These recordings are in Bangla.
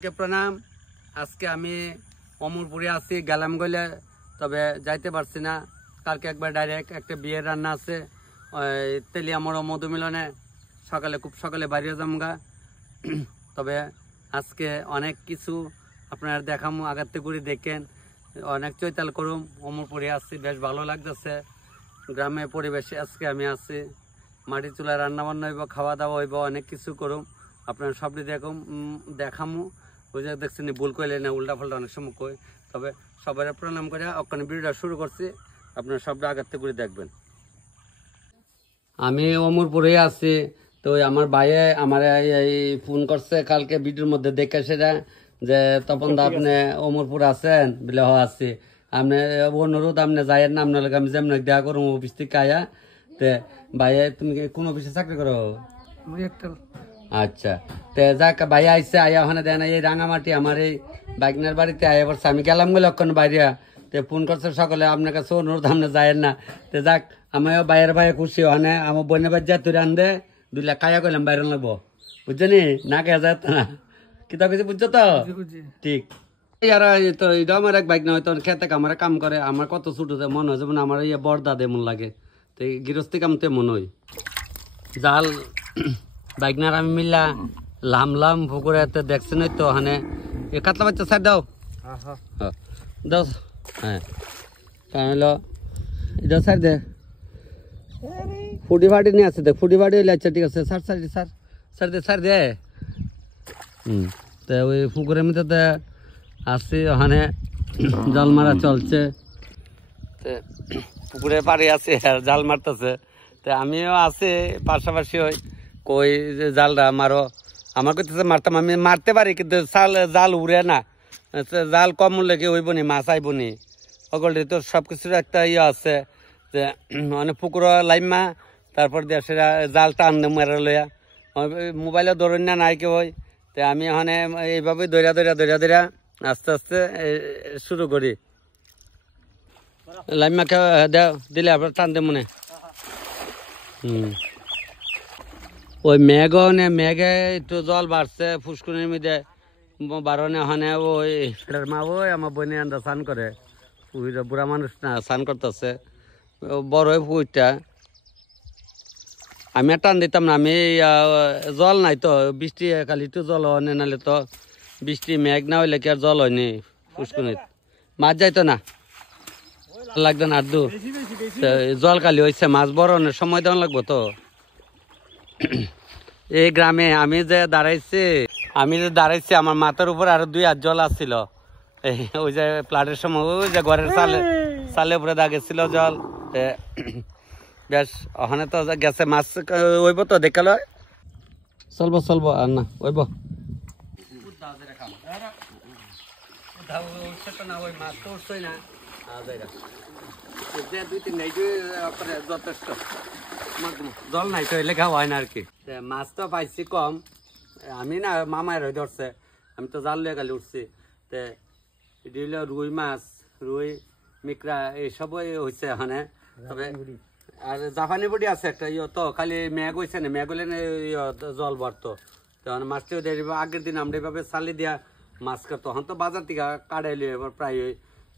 के प्रणाम। आज के आमी अमरपुरे आছি গেলাম গলে তবে যাইতে পারছি না। কালকে একবার ডাইরেক্ট একটা বিয়ের রান্না আছে তেলিয়ামড় মধুমিলনে সকালে খুব সকালে বাইরে যামগা। তবে আজকে অনেক কিছু আপনারা দেখামু আগাতে করে দেখেন অনেক চৈতাল করুম। অমরপুরে আছি বেশ ভালো লাগতেছে গ্রামে পরিবেশে আজকে আমি আছি মাটি চুলায় রান্না বান্না হইব খাওয়া দাওয়া হইব অনেক কিছু করুম আপনারা সবটি দেখামু। ওই যে দেখছেন ভুল কইলে না উল্টা ফাল্টা অনেক সময় কই। তবে সবাই প্রণাম করে ওখানে ভিডিওটা শুরু করছি আপনারা সবটা আগাতে করে দেখবেন। আমি অমরপুরে আছি তো আমার ভাইয়ে আমার এই ফোন করছে কালকে ভিডিওর মধ্যে দেখে সেটা যে তপন দা আপনি অমরপুর আছেন বলে হ আছি আপনি অনুরোধ আপনি যাইয়ের নাম নাহলে আমি যেমন দেখা করুন অফিস থেকে আয়া তে ভাইয়ে তুমি কোন অফিসে চাকরি করো? আচ্ছা তে যাক ভাই আইসে আয়া ওখানে দেয় না এই রাঙামাটি আমার এই বাইকনার বাড়িতে আয়া পড়ছে আমি গেলাম গেলে অক্ষণ বাইরে তে ফোন করছে সকলে আপনার কাছে অনুরোধ আপনি যাইয়ের না তে যাক আমিও বাইরের বাইরে খুশি ওখানে আমার বোনের বাড়ি যা তুই রান্ধে 2 লাখ খাইয়া করলাম বাইরে লাগবো বুঝছো নি না খেয়া যায় না কিতা কিছু বুঝছো তো ঠিক। তো এটা আমার এক বাইক না হয়তো খেতে আমার কাম করে আমার কত ছোট মনে হয় যেমন আমার ইয়ে বড়দাদে মন লাগে তো গৃহস্থী কামতে মনে হয় জাল বাইকনার আমি মিল্লা লাম পুকুরে দেখছেন তো ওখানে কাতলা বাচ্চা সাইড দাও দাও হ্যাঁ হলো এটা সাইড দে ফুটি ফাটি নিয়ে আছে দেখ ফুটি ফাটি হইলে আচ্ছা ঠিক আছে স্যার স্যার স্যার স্যার দে স্যার দে তো ওই পুকুরের মধ্যে আসছি ওখানে জাল মারা চলছে পুকুরে পাড়ে আছে আর জাল মারতেছে তো আমিও আছি পাশাপাশি ওই কই যে জালটা মারো আমার কাছে মারতাম আমি মারতে পারি কিন্তু জাল উড়ে না জাল কম মূল্যে কি হইব নি মাছ আইব নি সকলটি তো সব কিছুর একটা ইয়ে আছে যে মানে পুকুর লাইমা তারপর দিয়ে সেটা জাল টান মেরা লইয়া মোবাইলে ধরেন না নাই কেউ হয় তো আমি ওখানে এইভাবে দৌড়া আস্তে আস্তে শুরু করি লাইমা দেও দিলে আপনার টান দে মনে ওই মেঘে একটু জল বাড়ছে ফুসকুনির মধ্যে বারণে ওখানে ওই মা ওই আমার বোনে আন্দা স্নান করে পুকুরটা বুড়া মানুষ না স্নান করতেছে বড় ওই পুকুরটা আমি আর টান দিতাম না আমি জল নাই তো বৃষ্টি খালি একটু জল হয়নি নাহলে তো বৃষ্টি মেঘ না হইলে কি আর জল হয়নি ফুসকুনিত মাছ যাইতো না লাগতো না আদু জল খালি হয়েছে মাছ বড়নের সময় দেওয়া লাগবো তো। এই গ্রামে আমি যে দাঁড়াইছি আমার মাথার উপর আরো 2 হাত জল আসছিল ওই যে প্লাটের সময় ওই যে ঘরের চালে উপরে দাগেছিল জল বেশ ওখানে তো গেছে মাছ ওইব তো দেখাল চলবো আর না ওইব যথেষ্ট জল নাই তো এলে খাওয়া হয় না আর কি মাছ তো পাইছি কম আমি না মামায় রয়ে ধরছে আমি তো জাল লিয়ে গালি উঠছি তে রুই মাছ রুই মিকরা এইসবই হয়েছে ওখানে। তবে আর জাপানি বডি আছে একটা ইয়ে তো খালি মেঘ হয়েছে না মেঘ হলে জল বাড়তো তখন মাছটিও দিয়ে দিব আগের দিন আমরা এইভাবে চালি দিয়া মাছ কাটতো তখন তো বাজার থেকে কাটাইলি এবার প্রায় ওই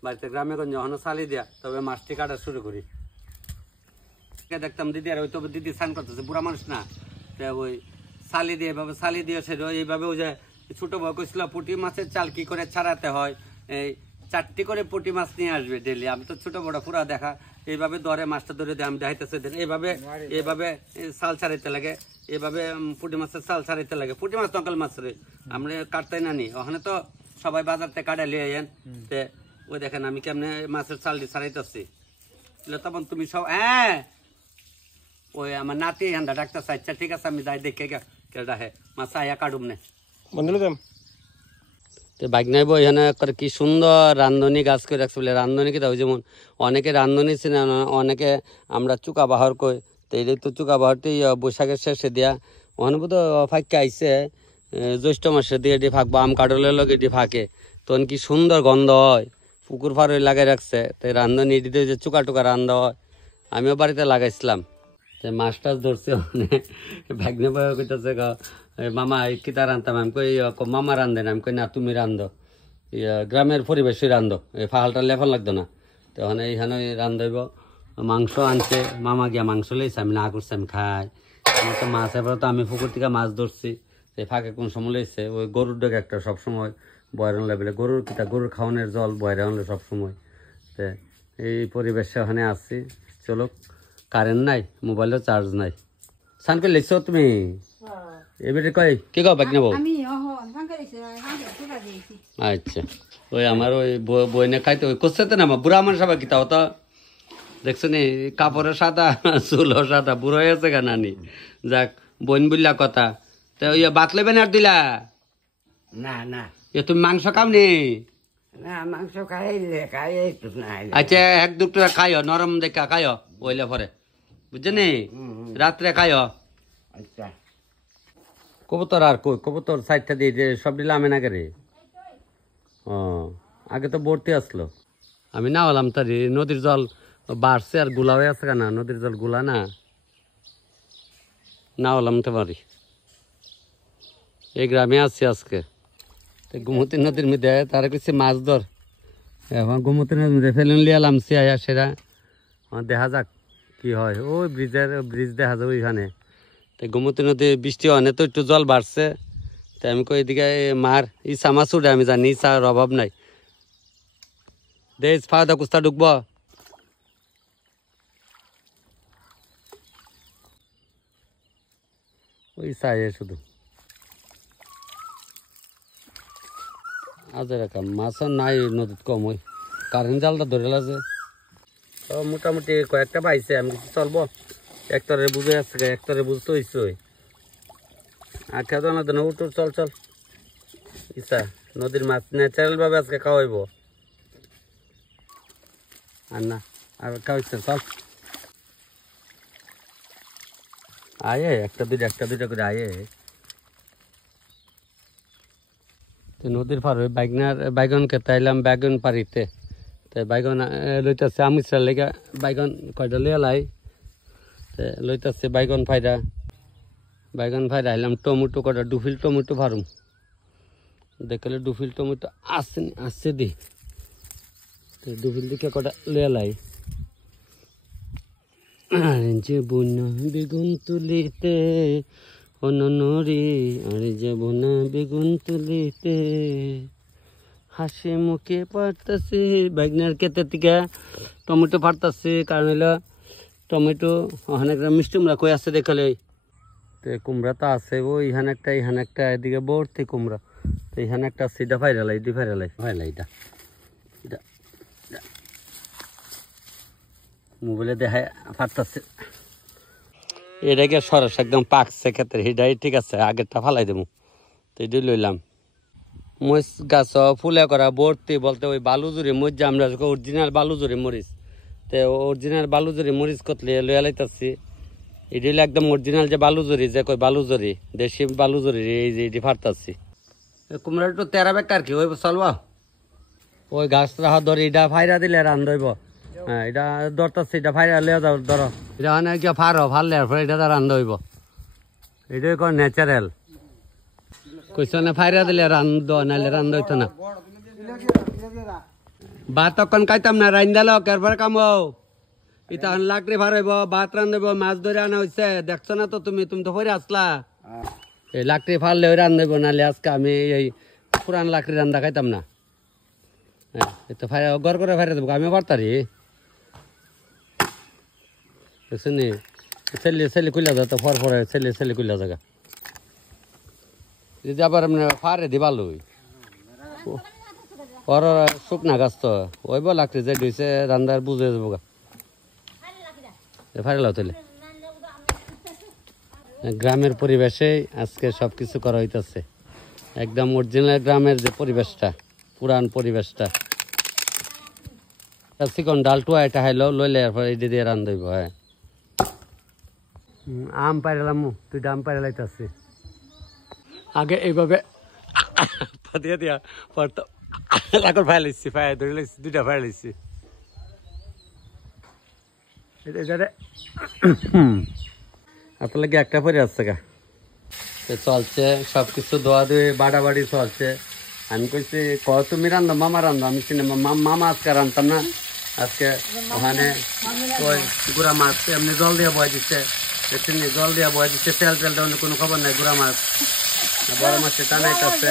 বাড়িতে গ্রামে গঞ্জে ওখানে চালি দিয়া তবে মাছটি কাটা শুরু করি দেখতাম দিদি আর ওই তো দিদি স্নান করতেছে বুড়া মানুষ না ওই চালি দিয়ে এভাবে চালি দিয়ে সে এইভাবে ওই যে ছোট বউ কইছিল পুঁটি মাছের চাল কি করে ছাড়াতে হয় এই 4টি করে পুঁটি মাছ নিয়ে আসবে ডেলি আমি তো ছোট বড় পুরা দেখা এইভাবে ধরে মাছটা ধরে দিয়ে আমি দেখাইতেছে এইভাবে চাল ছাড়াইতে লাগে এইভাবে পুঁটি মাছের চাল ছাড়াইতে লাগে পুঁটি মাছ টঙ্কাল মাছ রে আমরা কাটতেই না নি ওখানে তো সবাই বাজার থেকে কাটা লিয়ে আইন তে ওই দেখেন আমি কেমনে মাছের চাল দিয়ে ছাড়াইতেছি তখন তুমি সব হ্যাঁ ওই আমার নাতি হান্দা ডাক্তার আচ্ছা ঠিক আছে আমি যাই দেখে ডাহে মাছ আয়া কাটুম নে বাইক নাইব এখানে কি সুন্দর রান্ধনি গাছ করে রাখছে বলে রান্ধনি কি দাও যেমন অনেকে রান্ধনি চিনে অনেকে আমরা চুকা বাহর কই তো এই তো চুকা বাহরটি বৈশাখের শেষে দিয়া ওখানে বোধ ফাঁকে আইসে জ্যৈষ্ঠ মাসে দিয়ে এটি ফাঁকবো আম কাটলের লোক এটি ফাঁকে তখন কি সুন্দর গন্ধ হয় পুকুর ফাড় লাগাই রাখছে তো রান্ধনি এটি যে চুকা টুকা রান্ধা হয় আমিও বাড়িতে লাগাইছিলাম মাছ টাছ ধরছে ভাগ্নে কইতেছে মামা কিতা রান্ধতাম আমি কই মামা রান্ধেন আমি কই না তুমি রান্ধো গ্রামের পরিবেশই রান্ধো এই ফাহালটা লেফান লাগতো না তখন এইখানে রান্ধইব মাংস আনছে মামা গিয়া মাংস লইছে আমি না করছি আমি খাই আমার তো মাছ এবার তো আমি পুকুর থেকে মাছ ধরছি সেই ফাঁকে কোন সময় লইছে ওই গরুর ডেকে একটা সবসময় বয়রন লেবেলে গরুর কিতা গরুর খাওয়ানোর জল বয়রা হলে সবসময় তো এই পরিবেশে ওখানে আসছি চলো কারেন্ট নাই মোবাইলও চার্জ নাই সান করে লিখছো তুমি এবারে কই কি কও বাক নেব আচ্ছা ওই আমার ওই বইনে খাইতে ওই করছে না আমার বুড়া মানুষ আবার কিতা হতো দেখছো নি কাপড়ের সাদা চুলও সাদা বুড়ো হয়েছে গা নানি যাক বইন বললা কথা তো ওই বাত লেবেন আর দিলা না না তুমি মাংস খাও নি না মাংস খাইলে খাই একটু না আচ্ছা এক দুটো খাইও নরম দেখা খাইও ওইলে পরে বুঝছো নি রাত্রে খাইও আচ্ছা কবুতর আর কই কবুতর সাইডটা দিয়ে সব দিলে আমি না করে ও আগে তো ভর্তি আসলো আমি না হলাম তারি নদীর জল বাড়ছে আর গুলা হয়ে আছে কেনা নদীর জল গুলা না হলাম তো পারি এই গ্রামে আছি আজকে গোমতী নদীর মধ্যে তারা কিছু মাছ ধর এখন গোমতী নদীর মধ্যে ফেলুন লিয়ালাম আয়া সেরা দেখা যাক কি হয় ওই ব্রিজ দেখা যাবে ওইখানে তো গোমতী নদী বৃষ্টি হয় না তো একটু জল বাড়ছে তো আমি কই এদিকে মার ইসা মাছ উঠে আমি জানি ইসার অভাব নাই দেশ ফায়দা কুস্তা ঢুকব ওই চাই শুধু আজ এরকম মাছ নাই নদীত কম ওই কারেন্ট জালটা ধরে আছে মোটামুটি কয়েকটা পাইছে আমি কিছু চলবো একতরে বুঝে আসছে একতরে বুঝতে হয়েছে ওই আর খেতে না দেন উঠো চল চল ইচ্ছা নদীর মাছ ন্যাচারাল ভাবে আজকে খাওয়াইব আর না আর খাওয়াইছে চল আয়ে একটা দুইটা করে আয়ে তো নদীর পার ওই বাইগনকে তাইলাম বাইগন পারিতে তো বাইগন লইতেছে আমিষার লেগে বাইগন কয়টা লাই তো লইতেছে বাইগন ফাইরা আইলাম টমেটো কটা ডুফিল টমেটো ফারুম দেখলে ডুফিল টমেটো আসছে দি তো ডুফিল দিকে কটা লাই যে বুনা বেগুন তুলিতে অনরি আরে যাব না বেগুন তুলিতে হাসি মুখে পারতাছে বাইগনার ক্ষেতের থেকে টমেটো ফাটতাছে কারণ হলো টমেটো ওখানে একটা মিষ্টি কুমড়া কই আছে দেখালে তো কুমড়া তো আছে ওইখানে একটা এদিকে ভর্তি কুমড়া তো এইখানে একটা আছে এটা ফাইরালাই এটা মোবাইলে দেখায় ফাটতাছে এটাকে সরস একদম পাকছে ক্ষেত্রে এটাই ঠিক আছে আগেরটা ফালাই দেবো তো এটাই লইলাম মরিচ গাছ ফুলে করা ভর্তি বলতে ওই বালুজুরি মরিচ যে আমরা অরিজিনাল বালুজুরি মরিচ তো অরিজিনাল বালুজুরি মরিচ কতলে লইয়া লাইতাছি এটি হলো একদম অরিজিনাল যে বালুজুরি যে কই বালুজুরি দেশি বালুজুরি এই যে এটি ফাটতাছি কুমড়া একটু তেরা বেকার কি ওই চলবা ওই গাছ রাহা ধরে এটা ফাইরা দিলে রান ধরব হ্যাঁ এটা ধরতাছি এটা ফাইরা লিয়া যাও ধরো এটা অনেক ফারলে এটা রান ধরব এটাই কর ন্যাচারাল কইসনে ফাইরা দিলে রান্ধ নাইলে রান্ধ হইতো না ভাত তখন খাইতাম না রান্ধালো কেরবার কামো ইতা লাকড়ি ফারাইব ভাত রান্ধব মাছ ধরে আনা হয়েছে দেখছো না তো তুমি তো ফরে আসলা এই লাকড়ি ফারলে ওই রান্ধব নাহলে আজকে আমি এই পুরান লাকড়ি রান্ধা খাইতাম না হ্যাঁ তো গড় করে ফাইরা দেবো আমি পারতারি দেখছো নি ছেলে কুইলা যা তো ফর ছেলে কুইলা জায়গা যদি আবার আপনি ফারে দিবালো ওর শুকনা গাছ তো ওই বল লাগছে যে দিয়েছে রান্দার বুঝে যাবো গা ফারে লাও তাহলে গ্রামের পরিবেশে আজকে সব কিছু করা হইতেছে একদম অরিজিনাল গ্রামের যে পরিবেশটা পুরান পরিবেশটা চিকন ডালটুয়া এটা হাইলো লইলে এরপর এই দিয়ে রান দইব হ্যাঁ আম পাইলাম তুই আম পাইলে লাইতেছি আগে এইভাবে পাতিয়া দিয়া পড়তো এখন ফাইল লিখছি ফাইল ধরে লিখছি দুইটা ফাইল লিখছি আপনার লাগে একটা পরে আসছে গা চলছে সবকিছু দোয়া দুই বাড়াবাড়ি চলছে। আমি কইছি তুমি রান্ধো মামা রান্ধো, আমি সিনেমা মামা আজকে রান্ধতাম না, আজকে ওখানে ওই গুড়া মাছ এমনি জল দিয়ে বয়ে দিচ্ছে, জল দিয়ে বয়ে দিচ্ছে, তেল তেলটা অন্য কোনো খবর নাই। গুড়া মাছ বড় মাছটা টানাইতেছে,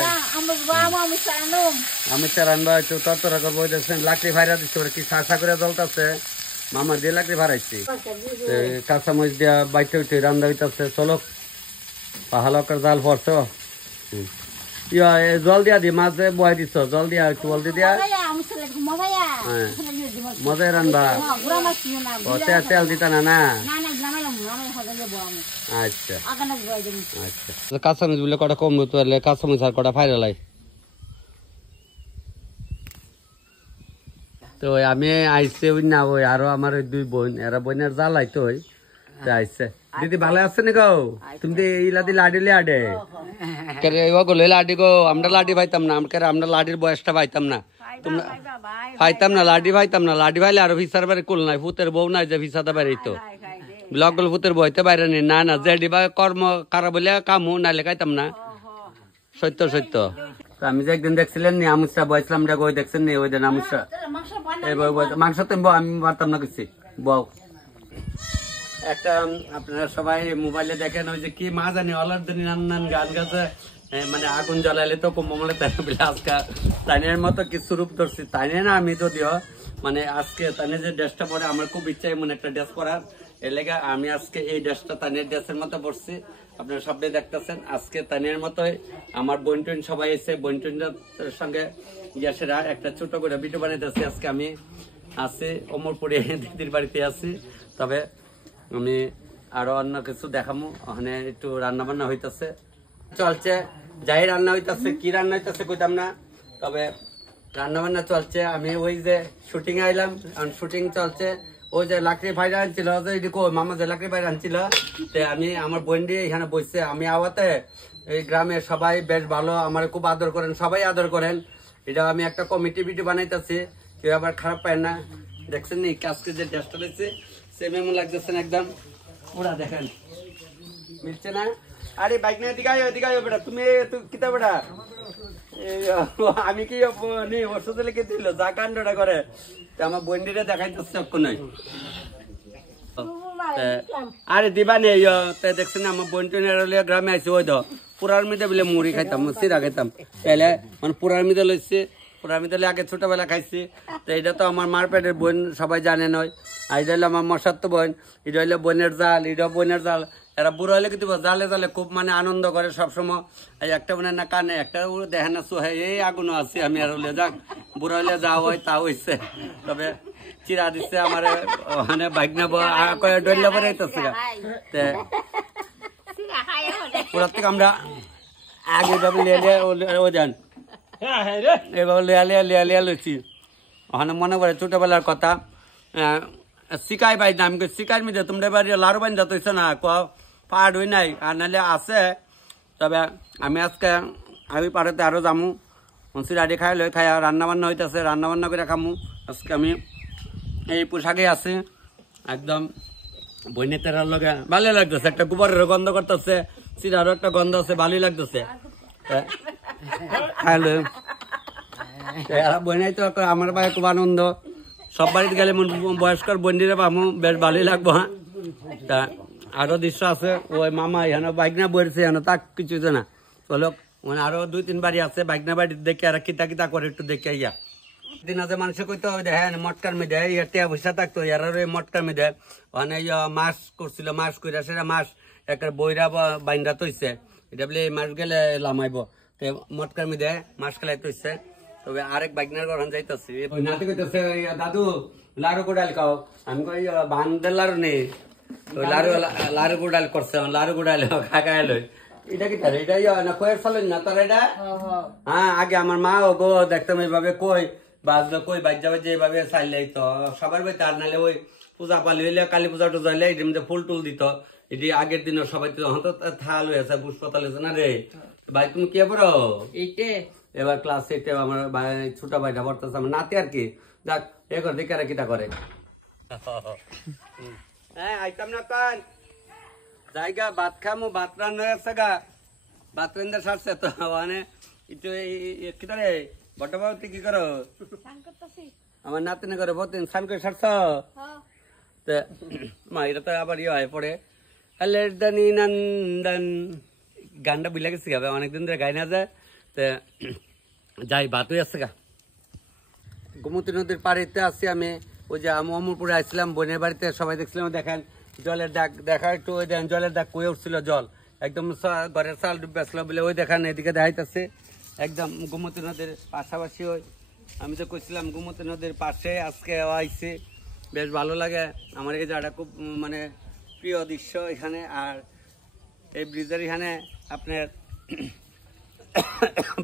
আমি রান্না হয়তো তরতরা করবো। দেখছেন লাকড়ি ভাইরা দিচ্ছে, ওরা কি সারসা করে জ্বলতেছে, মামা দিয়ে লাকড়ি ভাড়াইছি, কাঁচামরিচ দিয়া বাইতে উঠে রান্না হইতেছে। চলো পাহালকের জাল পড়ছো, জল দিয়া দি মাছ বয় দিছ, জল দিয়া একটু জলদি দিয়া মজাই রান্না। তেল দিতা না? না আচ্ছা আচ্ছা, কাঁচামরিচ বলে কটা কম তাহলে কাঁচামরিচ আর কটা ফাইরালাই। তো আমি আইসে ওই না, ওই আরো আমার ওই দুই বোন, এরা বোনের জ্বালাই তো আইসে। দিদি ভালো আছে নি গো? তুমি ইলাদি লাডি আডে গো লাডি গো, আমরা লাডি পাইতাম না, আমরা লাডির বয়সটা পাইতাম না, তোমরা পাইতাম না লাডি পাইতাম না। লাডি ভাইলে আরো ভিসার বাড়ি কুল নাই, ভূতের বউ নাই যে ভিসাতে বাড়িতো লগল ভূতের বইতে বাইরে নি। না না জেডি বা কর্ম কারা বলে কামু নাইলে খাইতাম না। সত্য সত্য। আমি যে একদিন দেখছিলেন নি আমুসা বয়সলাম ওই দেখছেন নি, ওই দিন আমুসা মাংস তুমি আমি পারতাম না কিছু বউ। একটা আপনারা সবাই মোবাইলে দেখেন ওই যে কি মা জানি অলার দিন নান গান গাছে, মানে আগুন জ্বালাইলে তো কুম্ভমলে তাই বলে আজকে তাইনের মতো কিছু রূপ ধরছি। তাইনে না আমি যদিও মানে আজকে তাইনে যে ড্রেসটা পরে আমার খুব ইচ্ছা এমন একটা ড্রেস পরার, এর লেগে আমি আজকে এই ড্রেসটা তাইনের ড্রেসের মতো পরছি। আপনারা সবাই দেখতেছেন আজকে তাইনের মতোই আমার বোন টোন সবাই এসে বোন টোনের সঙ্গে গ্যাসেরা একটা ছোট করে ভিডিও বানাইতেছি। আজকে আমি আছি অমরপুরে দিদির বাড়িতে আছি, তবে আমি আরো অন্য কিছু দেখামু। ওখানে একটু রান্না বান্না হইতেছে চলছে, যাই রান্না হইতেছে, কি রান্না হইতেছে কইতাম না, তবে রান্না বান্না চলছে। আমি ওই যে শুটিং আইলাম, শুটিং চলছে। ওই যে লাকড়ি ভাইরা আনছিল, মামা যে লাকড়ি ভাইরা আনছিল, আমি আমার বোন দিয়ে এখানে বসছে। আমি আওয়াতে এই গ্রামে সবাই বেশ ভালো, আমার খুব আদর করেন, সবাই আদর করেন। এটা আমি একটা কমিটি ভিডিও বানাইতেছি, কেউ আবার খারাপ পায় না। দেখছেন নি আজকে যে ড্রেসটা রয়েছে সেম এমন লাগতেছে না, একদম পুরা দেখেন মিলছে না। আরে বাইক না দিগাই বেটা, তুমি কিতা বেটা, আমি কি ওষুধ লিখে দিল যা কাণ্ডটা করে আমার বন্ডিরে দেখাইতেছে অক্ষণ নয়। আরে দিবা নেই দেখছেন আমার বোন গ্রামে আইসি, ওই তো পুরার মিদে বলে মুড়ি খাইতাম, সিরা খাইতাম তাহলে মানে পুরার মিদে লইছে। পুরার মিদে আগে ছোটবেলা খাইছি, তো এটা তো আমার মার পেটের বোন সবাই জানে নয়। আর এটা হইলো আমার মশার তো বোন, এটা হইলো বোনের জাল, এটা বোনের জাল। এরা বুড়ো হলে কিন্তু জালে জালে খুব মানে আনন্দ করে সবসময়। একটা বোনের না কানে একটা দেখে না সোহে, এই আগুনও আছে। আমি আর হলে যাক বুড়ো হইলে যা হয় তা হয়েছে, তবে চিরা দিচ্ছে আমার ওখানে বাইক নেবো ডইলা পরে পুরা থেকে আমরা আগে ভাবে ও যান এভাবে লিয়া লইছি। ওখানে মনে করে ছোটবেলার কথা শিকাই পাই না, আমি শিকার মিদে তোমরা বাড়ি লাড়ু বান্ধা তৈছ না পাহাড় হই নাই, আর নাহলে আছে। তবে আমি আজকে আমি পাহাড়তে আরো যামু, সিরাডি খাই লই খাই রান্না বান্না হইতেছে, রান্না বান্না করে খামু। আজকে আমি এই পোশাকে আছে একদম বইনেতের লগে ভালোই লাগতেছে, একটা গোবরের গন্ধ করতেছে, সিরারও একটা গন্ধ আছে, ভালোই লাগতেছে। বইনাই তো আমার ভাই খুব আনন্দ, সব বাড়িতে গেলে বয়স্কর বন্ডিরে পামু, বেশ ভালোই লাগবো। হ্যাঁ তা আরো দৃশ্য আছে, ওই মামা এখানে বাইকনা বইছে, এখানে তাক কিছু না চলো মানে আরো 2-3 বাড়ি আছে, বাইকনা বাড়ি দেখে আর কিতা কিতা করে একটু দেখে ইয়া দিন আছে। মানুষে কইতো দেখেন মটকার মেধে টিয়া পয়সা থাকতো, এর মটকার মেধে ওখানে মাছ করছিল, মাছ করে সেটা মাছ একটা বইরা বাইন্দা তৈছে, এটা বলে মাছ গেলে লামাইব, মটকার মেধে মাছ খেলাই তৈছে। তবে আরেক বাইকনার ঘর যাইতেছি, নাতি কইতেছে দাদু লাড়ু গোডাল খাও, আমি কই বান্ধের লাড়ু নেই, লাড়ু গোডাল করছে, লাড়ু গোডাল খাই লই। এটা কি তার এটা না কয়ের ফলেন না তার এটা? হ্যাঁ আগে আমার মা ও গো দেখতাম এইভাবে কই বাজলো, কই বাজ্যা বাজ্যা এইভাবে চাইলেই তো সবার বাড়িতে, আর নাহলে ওই পূজা পালি হইলে কালী পূজা টুজা হইলে এটির মধ্যে ফুল টুল দিত। এটি আগের দিনও সবাই তো থাল হয়েছে, পুষ্পতাল হয়েছে না রে ভাই। তুমি কে পড়ো? এবার ক্লাস 8 আমার ছোট ভাইটা পড়তেছে, আমার নাতি আর কি। যাক এ করে দেখে আর কিটা করে। হ্যাঁ আইতাম না কান জায়গা ভাত খামু, ভাত রান্না হয়েছে গা, ভাত রান্না সারছে তো মানে একটু কি ধরে বড় বাবু তুই কি করো? আমার নাতিনে করে প্রতিদিন স্নান করে সারছ তো মা এটা তো আবার ইয়ে হয় পড়ে আলের দানি নন্দন গানটা বুঝলে গেছি গাবে অনেকদিন ধরে গাই না যায় তো যাই ভাত হয়ে আসছে গা। গোমতী নদীর পাড়িতে আসছি আমি, ওই যে আমি অমরপুরে আসছিলাম বোনের বাড়িতে, সবাই দেখছিলাম দেখেন জলের দাগ দেখা একটু ওই দেখেন জলের দাগ কয়ে উঠছিল, জল একদম ঘরের চাল ডুবে আসলো বলে ওই দেখেন এদিকে দেখাইতেছে একদম গোমতী নদীর পাশাপাশি। ওই আমি তো কইছিলাম গোমতী নদীর পাশে আজকে আইছি, বেশ ভালো লাগে আমার এই জায়গাটা, খুব মানে প্রিয় দৃশ্য এখানে। আর এই ব্রিজের এখানে আপনার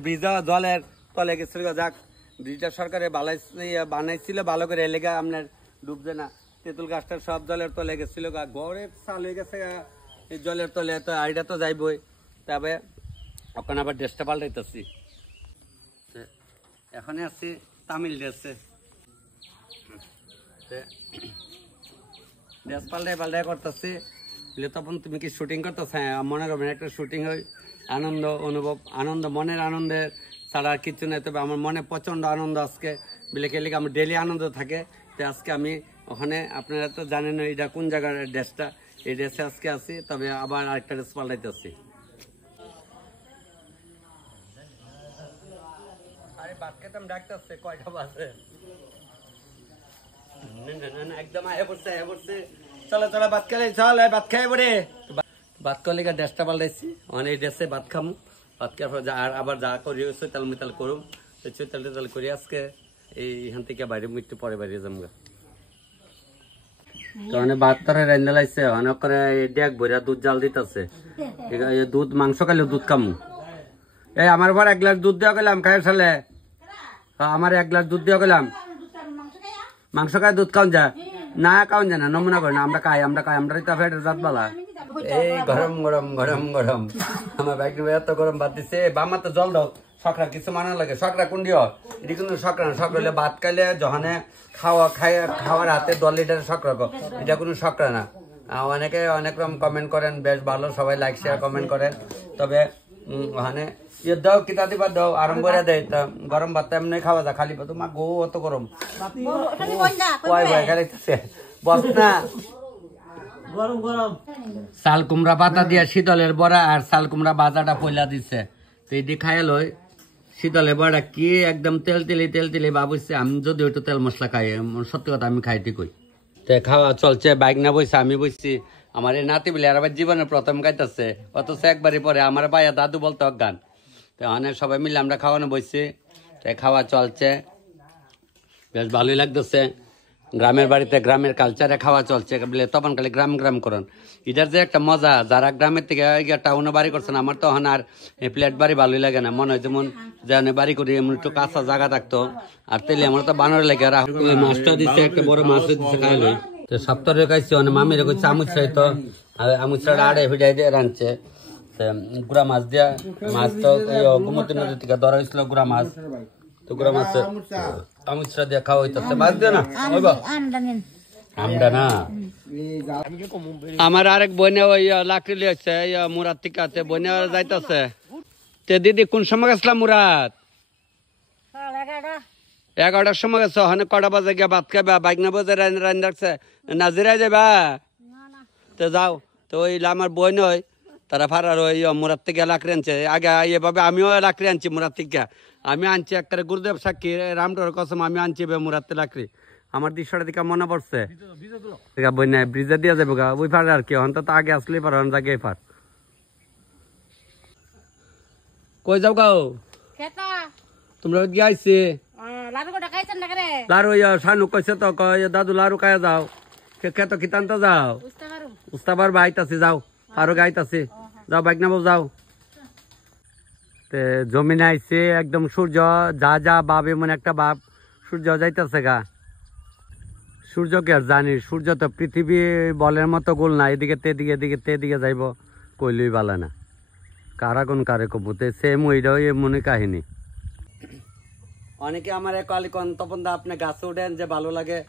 ব্রিজা জলের তলে গেছিল, যাক ব্রিজটা সরকারে বানাইছিল ভালো করে, এলাকা আপনার ডুবছে না, তেঁতুল গাছটার সব জলের তলে গেছিল, ঘরের চাল হয়ে গেছে এই জলের তলে, তো আইডা তো যাইবই। তবে ওখানে আবার ড্রেসটা পাল্টাইতেছি, এখন আছি তামিল ড্রেসে, ড্রেস পাল্টাই করতেছি। তখন তুমি কি শুটিং করতেছ? মনে করবেন একটা শুটিং হয়, আনন্দ অনুভব, আনন্দ, মনের আনন্দের ছাড়া আর কিছু নেই। তবে আমার মনে প্রচণ্ড আনন্দ আজকে বিলে খেলে, আমার ডেলি আনন্দ থাকে। তো আজকে আমি ওখানে, আপনারা তো জানেন এটা কোন জায়গার ড্রেসটা, এই ড্রেসে আজকে আছি, তবে আবার আরেকটা ড্রেস পাল্টাইতেছি। আরে ভাত খেতাম ডাকতেছে, কয়টা বাজে? একদম আয় পড়ছে, চলো চলো ভাত খেলে, চল ভাত খাই পড়ে। ভাত করলে ড্রেসটা পাল্টাইছি, মানে এই ড্রেসে ভাত খামু, ভাত খাওয়ার পর আর আবার যা করি চৈতাল মিতাল করুম, চৈতাল টেতাল করি আজকে এইখান থেকে বাইরে একটু পরে বাইরে যাবো। তো মানে ভাত তরে রান্না লাগছে, অনেক করে ডেক ভরিয়া দুধ জাল দিতেছে, দুধ মাংস খাইলেও দুধ খামু। এই আমার পর 1 গ্লাস দুধ দেওয়া গেলাম, খাই সালে আমার 1 গ্লাস দুধ দেওয়া গেলাম, মাংস খাই দুধ খাওয়া যায় না? খাওয়া যায় না, নমুনা করে না, আমরা খাই আমরা তো ফেটের জাত বালা। এই গরম গরম গরম গরম আমার বাইক এত গরম ভাত দিচ্ছে, বামা তো জল দাও, সকরা কিছু মানা লাগে, সকরা কুন্ডিও এটি কিন্তু সকরা না, সকরা হলে ভাত খাইলে যখন খাওয়ার হাতে 10 লিটার সকরা, এটা কোনো সকরা না। অনেকে অনেক রকম কমেন্ট করেন, বেশ ভালো, সবাই লাইক শেয়ার কমেন্ট করেন। তবে ওখানে ইয়ে দাও, কিতা দিবা দাও, আরাম করে দেয়, তা গরম ভাত এমনি খাওয়া যায়, খালি ভাত মা গো অত গরম বস না। চাল কুমড়া পাতা দিয়া শীতলের বড়া আর চাল কুমড়া বাজাটা পয়লা দিছে, তো এটি খাই লই। শীতলের বড়া কি একদম তেল তেলি ভাবছে, আমি যদি একটু তেল মশলা খাই, সত্যি কথা আমি খাই ঠিকই। তো খাওয়া চলছে, বাইক না বইছে, আমি বইছি, আমার এই নাতি বলে আর আবার জীবনের প্রথম গাইতেছে, অথচ একবারই পরে আমার ভাইয়া দাদু বলতো গান। তো অনেক সবাই মিলে আমরা খাওয়ানো বইছি, তো খাওয়া চলছে, বেশ ভালোই লাগতেছে। গ্রামের বাড়িতে গ্রামের কালচারে খাওয়া চলছে বলে তখন খালি গ্রাম করেন, এটার যে একটা মজা, যারা গ্রামের থেকে টাউনে বাড়ি করছেন, আমার তখন আর প্লেট বাড়ি ভালোই লাগে না, মনে হয় যেমন যেন বাড়ি করি এমন একটু কাঁচা জায়গা থাকতো। আর তেলে আমার তো বানর লেগে মাছটা দিচ্ছে, একটা বড় মাছ দিচ্ছে, খাই লই। তো সপ্তাহে খাইছি, মানে মামির কইছে আমুছাই, তো আমুছাটা আড়ে ভিড়াই দিয়ে রাঁধছে, গুড়া মাছ দিয়া, মাছ তো গোমতী নদী থেকে ধরা হয়েছিল গুড়া মাছ, তো গুড়া মাছ আমুছরা দিয়ে খাওয়া হইতেছে, মাছ দিয়ে না আমডা না। আমার আরেক বইনে ওই লাকড়ি লিয়েছে মুরাদ টিকাতে, বইনে যাইতেছে। তে দিদি কোন সময় গেছিলাম মুরাদ? 11টার সময় গেছো, ওখানে কটা বাজে গিয়া ভাত খাইবা? বাইক না বাজে রান রাখছে, নাজিরাই যাবা? তো যাও, তো ওই আমার বই নয়, তারা ফারার ওই মুরাদ থেকে লাকড়ি আনছে, আগে এভাবে আমিও লাকড়ি আনছি মুরাদ থেকে, আমি আনছি একটা গুরুদেব সাক্ষী রামটোর কসম, আমি আনছি মুরাদ লাকড়ি। আমার দৃশ্যটা দিকে মনে পড়ছে, বই নাই ব্রিজে দিয়ে যাবো গা ওই ফার, আর কি অন্তত আগে আসলে পার জাগে ফার। কই যাও গাও তোমরা? গিয়েছি লারু, শানু কইছে তো, দাদু লারু খায় যাও, খেত কিতান্ত যাও, উস্তাবার বাইতাছি, যাও আরো গাইতাছি, যাও বাইক নামো যাও। জমিনে আইছে একদম সূর্য যা বাপ, এমন একটা বাপ, সূর্য যাইতেছে গা। সূর্যকে আর জানি, সূর্য তো পৃথিবী বলের মতো গোল না, এদিকে তেদিকে যাইব, কইলই বালা না, কারা কোন কারে কবুতে সেম ওইটাও এমনই কাহিনী। অনেকে আমার কালিকন তপন দা আপনি গাছে উঠেন যে ভালো লাগে,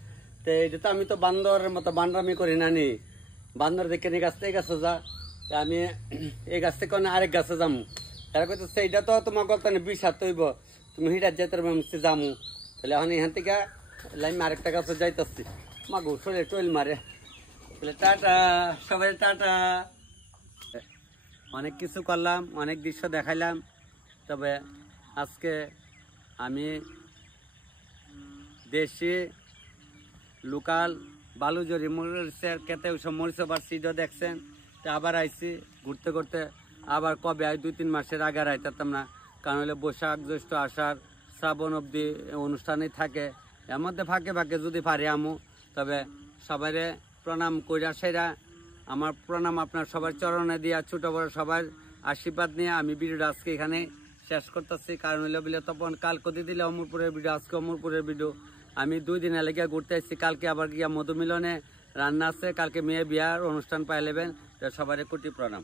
তো এটা তো আমি তো বান্দরের মতো বান্ডামি করি না, নি বান্দর দেখে নি গাছ থেকে গাছে যা, আমি এই গাছ থেকে আরেক গাছে যাম, তারা কইতেছে এইটা তো তোমার গল্প বিষাদ হইব, তুমি হিটার যেতে পারবে জামু। তাহলে এখন এখান থেকে লাইন আরেকটা কাছে যাইতেছি, মাগো শরীরে টইল মারে। তাহলে টাটা সবাই, টাটা। অনেক কিছু করলাম, অনেক দৃশ্য দেখাইলাম। তবে আজকে আমি দেশি লোকাল বালুজরি মরিচের খেতে ওইসব মরিচ আবার সিডও দেখছেন। তো আবার আইছি ঘুরতে ঘুরতে, আবার কবে আই 2-3 মাসের আগে আইতাম না, কারণ হলে বৈশাখ জ্যৈষ্ঠ আষাঢ় শ্রাবণ অবধি অনুষ্ঠানই থাকে। এর মধ্যে ফাঁকে ফাঁকে যদি পারি আমু, তবে সবাইরে প্রণাম কইরা সেরা আমার প্রণাম আপনার সবার চরণে দিয়া, ছোট বড় সবার আশীর্বাদ নিয়ে আমি ভিডিওটা আজকে এখানে শেষ করতেছি। কারণ হইলে বলে তখন কাল কদি দিলে অমরপুরের ভিডিও, আজকে অমরপুরের ভিডিও। আমি 2 দিন এলাকা ঘুরতে এসেছি, কালকে আবার গিয়া মধুমিলনে রান্না আছে, কালকে মেয়ে বিয়ার অনুষ্ঠান পাইলেবেন। তো সবারই কোটি প্রণাম।